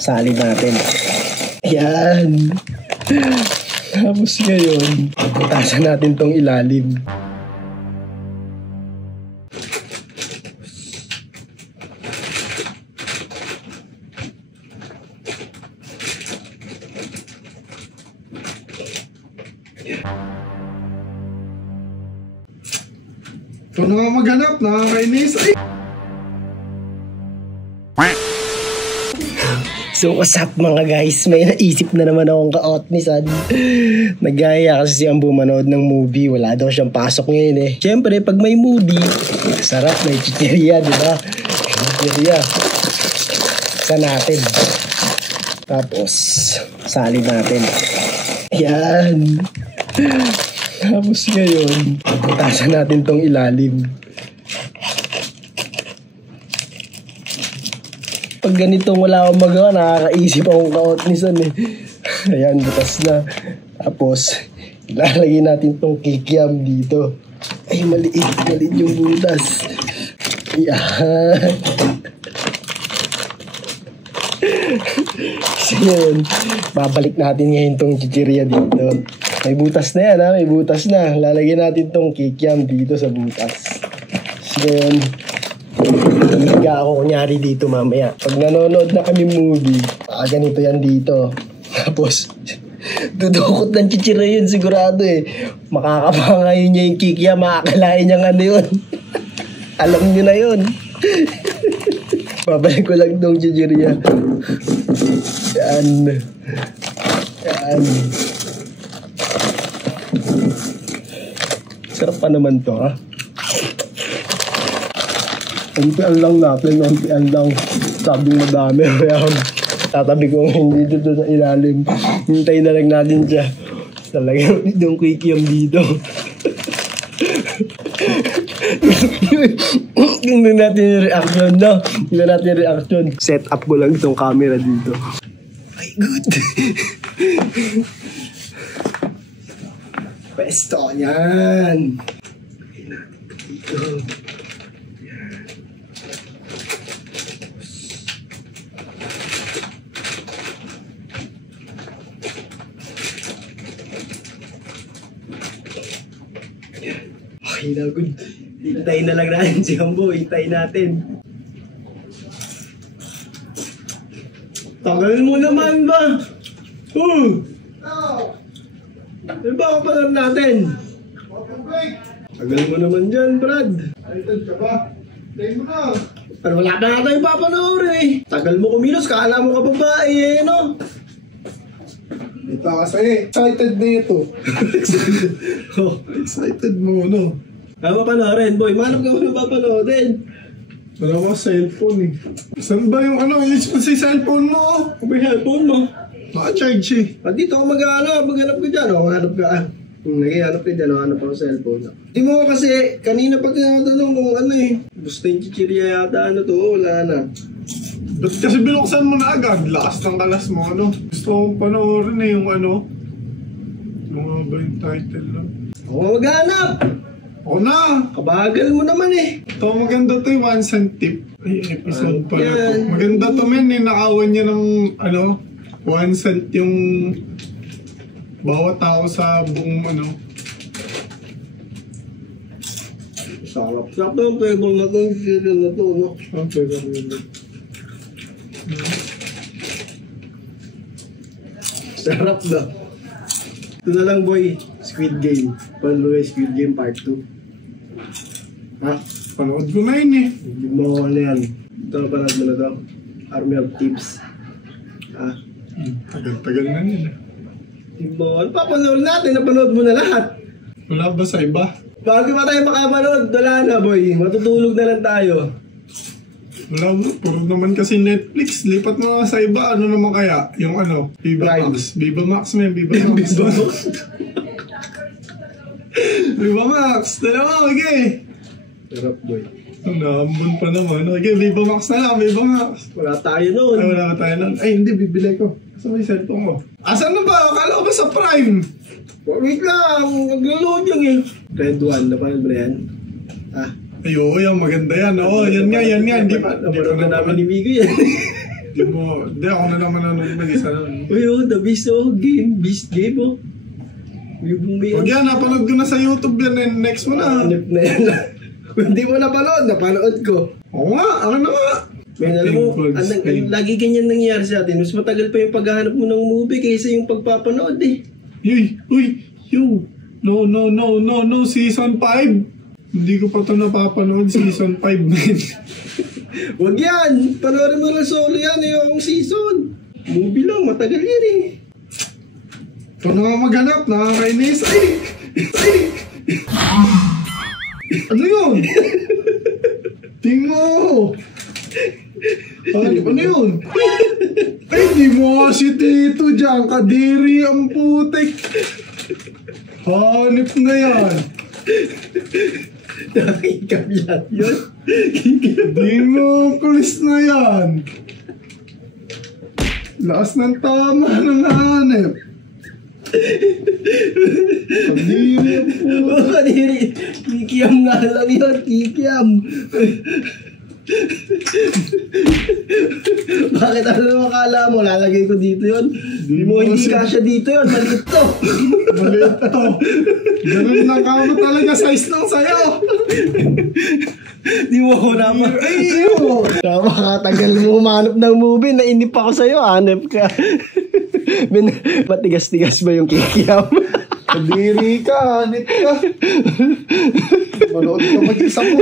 salin natin. Ayan. Tapos ngayon, butasan natin tong ilalim. Ito na nga maghanap, nakakainis. Ay! So what's up mga guys, may naisip na naman akong ka-otnisan. Nagaya kasi siyang bumanood ng movie, wala daw siyang pasok ngayon eh. Siyempre pag may movie, sarap, may chicheria, di ba? Chicheria. Sa natin. Tapos, salin natin. Ayan. Tapos ngayon, butasan natin tong ilalim. Pag ganitong wala akong magawa, nakakaisip akong ka-otnisan eh. Ayan, butas na. Tapos, ilalagay natin tong kikiam dito. Ay, maliit yung butas. Ayan. So yun, babalik natin ngayon tong chicheria dito. May butas na yan ha, may butas na. Lalagyan natin tong kikiam dito sa butas. So yun, higa ako kunyari dito mamaya. Pag nanonood na kami movie, ganito yan dito. Tapos, dudukot ng chicheria yun sigurado eh. Makakapangayin niya yung kikiam, makakalain niyang ano yun. Alam niyo na yun. Babalik ko lang tong chicheria. Yan. Yan. Sarap pa naman to ha. Untian lang natin, untian lang. Sabing madami. Tatabi ko hindi dito sa ilalim. Hintayin na lang natin siya. Talagang itong kikiam dito. Tingnan natin yung reaction, no? Tingnan natin yung reaction. Set up ko lang itong camera dito. Ay, good. Pwesto yan. Lagay natin dito. Okay na, good. Hintayin na lang natin si Hambo. Hintayin natin. Tagal mo naman ba? Ano ba kapanood natin? Tagal mo naman dyan, Brad. Ayun ka ba? Tayo mo na. Pero wala pa nga tayong papanood eh. Tagal mo kumilos, kala mo ka babae eh, no? Ito kasi, excited na ito. Excited mo, no? Kaya mapanoorin, boy. Manap ka mo na papanoodin. Wala ko cellphone eh. Saan ba yung ano? Ilis mo si cellphone mo? Kung may cellphone mo. Naka-charge eh. Dito ako mag-aano, maghanap ka dyan. Hanap ka. Nag-ihanap ka dyan, hanap ako cellphone. Di mo kasi, kanina pa tinatanong kung ano eh. Gusto yung chicheria yata, ano to, wala na. Ba't kasi binuksan mo na agad? Lakas ng kalas mo, ano? Gusto kong panoorin eh yung ano. Ano nga ba yung title lang? Ako maghanap. O na! Kabagal mo naman eh. Ito maganda to yung 1 cent tip. Ay, episode pala to. Yan. Maganda to men, ninakawan niya ng ano, 1 cent yung bawat tao sa buong ano. Sarap. Sarap na yung flavor na to, yung cereal na to, no? Ang pwede mo yun. Sarap na. Ito na lang boy, Squid Game. Panluwi Squid Game Part 2. Ha? Panood ko na yun eh. Hindi mo ano yan. Ito na panood mo na to. Army of Thieves. Ha? Tagal-tagal na yun eh. Hindi mo. Ano papanood natin? Napanood mo na lahat. Wala ba sa iba? Bago pa tayo makapanood, wala na boy. Matutulog na lang tayo. Wala mo. Puro naman kasi Netflix. Lipat mo nga sa iba. Ano naman kaya? Yung ano? Viva Prime. Max. Viva Max may Viva Max. Viva Max. Dalawa, okay. Sarap boy. Naambon pa naman. Okay, Viva Max na lang. Viva Max. Wala tayo noon. Ay, wala ka tayo nun. Ay, hindi. Bibili ko. Saan may cellphone ko? Asan na ba? Akala ko ba sa Prime? Wait lang. Nag-load yung eh. Red 1. Napanood mo na yan? Ha? Ay, oo. Yung maganda yan. Oo, yan nga. Hindi pa. Napanood na namin ni Migo yan. Di ako na naman nanonood mag-isa nun. Uy, the beast game. Beast game, oh. Huwag yan, napanood ko na sa YouTube yan. Next mo na. Hanip na yan. Hindi mo napanood, napanood ko. Oo nga, ako na nga. Men, alam mo, lagi ganyan nangyayari sa atin. Mas matagal pa yung paghahanap mo ng movie kaysa yung pagpapanood eh. No, season 5. Hindi ko pa ito napapanood, season 5 men. Huwag yan, panoorin mo lang solo yan eh, yung season. Movie lang, matagal yan eh. Ito na nga maghanap, nakakainis. Ay! Ano yun? Tingnan mo! Ano yun? Ay, di mo si Tito dyan. Kadiri ang putik. Hanip na yan. Nakikap yan yun. Di mo kulis na yan. Lakas ng tama ng hanip. Kadiri ang putik. Kadiri. Kikiam nga lang yun, kikiam. Bakit ano akala mo? Lalagay ko dito yun. Hindi kasya dito yun. Maliit to. Maliit to. Ganun na kamo talaga size ng sayo. Di mo ako naman. Ay, mo. Tama ka, tagal mo umanap ng movie. Nainip ako sa'yo. Hanap ka. Matigas-tigas ba yung kikiam? Kadiri ka, hanip ka. Manood ka mag-isa mo.